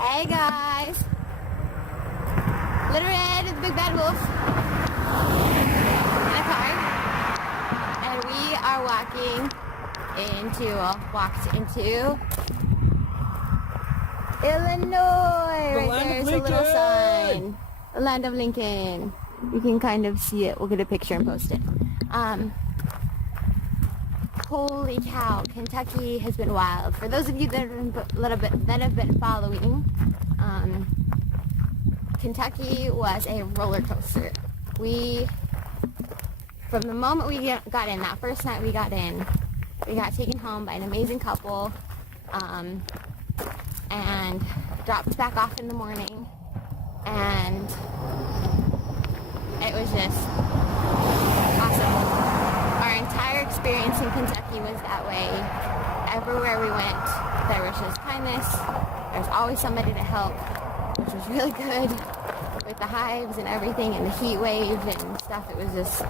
Hey guys! Little Red is the big bad wolf in a car, and we are walked into Illinois. Right there's a little sign, the land of Lincoln. You can kind of see it. We'll get a picture and post it. Holy cow, Kentucky has been wild. For those of you that have been following, Kentucky was a roller coaster. From the moment we got in, that first night we got in, we got taken home by an amazing couple, and dropped back off in the morning, and it was just awesome. Our entire experience in Kentucky was that way. Everywhere we went, there was just kindness. There was always somebody to help, which was really good with the hives and everything and the heat wave and stuff. It was just,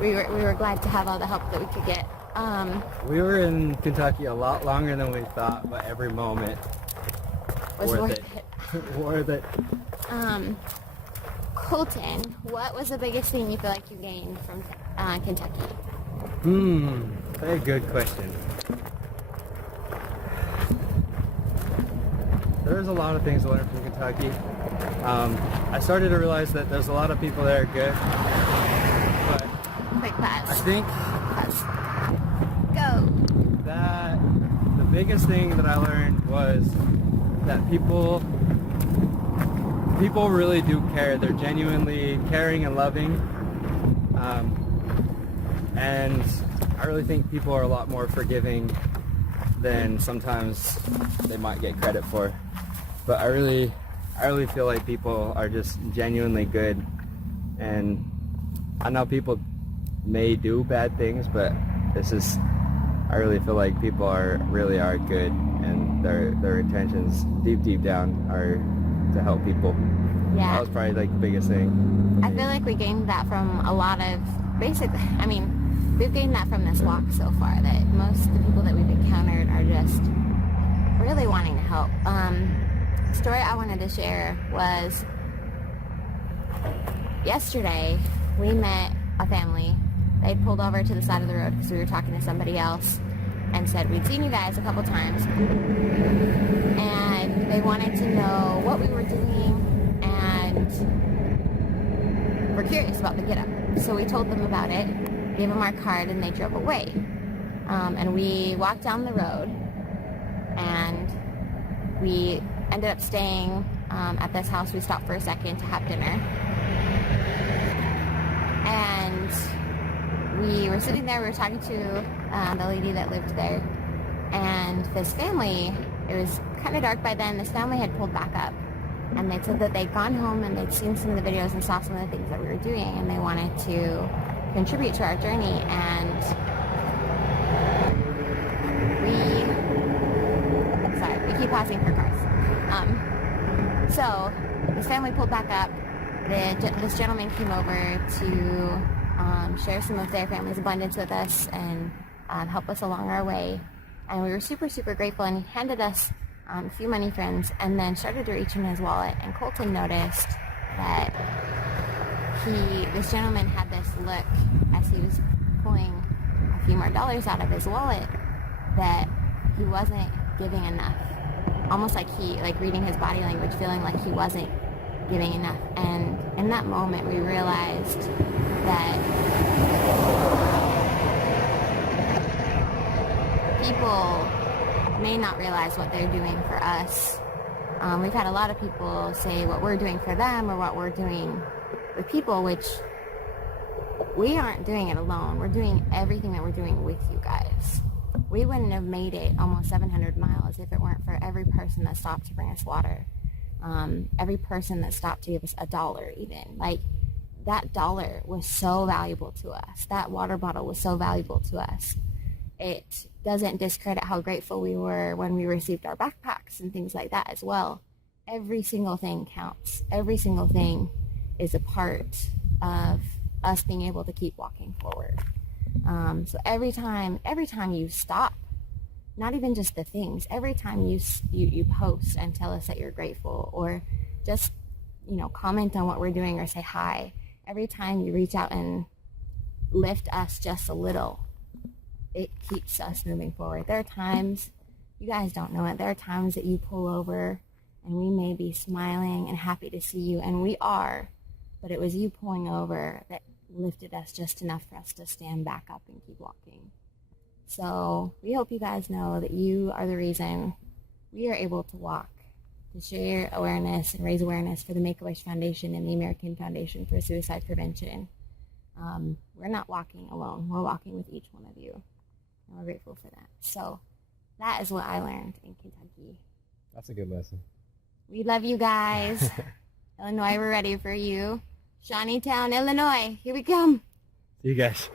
we were glad to have all the help that we could get. We were in Kentucky a lot longer than we thought, but every moment was worth it. Worth it. Colton, what was the biggest thing you feel like you gained from Kentucky? Very good question. There's a lot of things to learn from Kentucky. I started to realize that there's a lot of people that are good, but Quick pass. I think Go. that the biggest thing that I learned was that people really do care. They're genuinely caring and loving. And I really think people are a lot more forgiving than sometimes they might get credit for. But I really feel like people are just genuinely good. And I know people may do bad things, but I really feel like people really are good, and their intentions deep down are to help people. Yeah. That was probably like the biggest thing. I feel like we gained that from a lot of, we've gained that from this walk so far, that most of the people that we've encountered are just really wanting to help. The story I wanted to share was yesterday we met a family. They'd pulled over to the side of the road because we were talking to somebody else and said we'd seen you guys a couple times, and they wanted to know what we were doing and were curious about the get-up. So we told them about it, gave them our card, and they drove away. And we walked down the road, and we ended up staying at this house. We stopped for a second to have dinner, and we were sitting there, we were talking to the lady that lived there, and this family, it was kind of dark by then, this family had pulled back up, and they said that they'd gone home and they'd seen some of the videos and saw some of the things that we were doing, and they wanted to contribute to our journey. And we keep pausing for cars. So this family pulled back up. This gentleman came over to share some of their family's abundance with us and help us along our way. And we were super, super grateful, and he handed us a few money friends and then started to reach in his wallet, and Colton noticed that this gentleman had this look as he was pulling a few more dollars out of his wallet, that he wasn't giving enough. Almost like reading his body language, feeling like he wasn't giving enough. And in that moment we realized that people may not realize what they're doing for us. We've had a lot of people say what we're doing for them or what we're doing with people, which we aren't doing it alone. We're doing everything that we're doing with you guys. We wouldn't have made it almost 700 miles if it weren't for every person that stopped to bring us water. Every person that stopped to give us $1 even. Like, that dollar was so valuable to us. That water bottle was so valuable to us. It doesn't discredit how grateful we were when we received our backpacks and things like that as well. Every single thing counts. Every single thing is a part of us being able to keep walking forward. So every time you stop not even just the things. Every time you post and tell us that you're grateful, or just, comment on what we're doing or say hi. Every time you reach out and lift us just a little, it keeps us moving forward. There are times, you guys don't know it, there are times that you pull over and we may be smiling and happy to see you, and we are, but it was you pulling over that lifted us just enough for us to stand back up and keep walking. So we hope you guys know that you are the reason we are able to walk, to share awareness and raise awareness for the Make-A-Wish Foundation and the American Foundation for Suicide Prevention. We're not walking alone. We're walking with each one of you, and we're grateful for that. So that is what I learned in Kentucky. That's a good lesson. We love you guys. Illinois, we're ready for you. Shawneetown, Illinois, here we come. See you guys.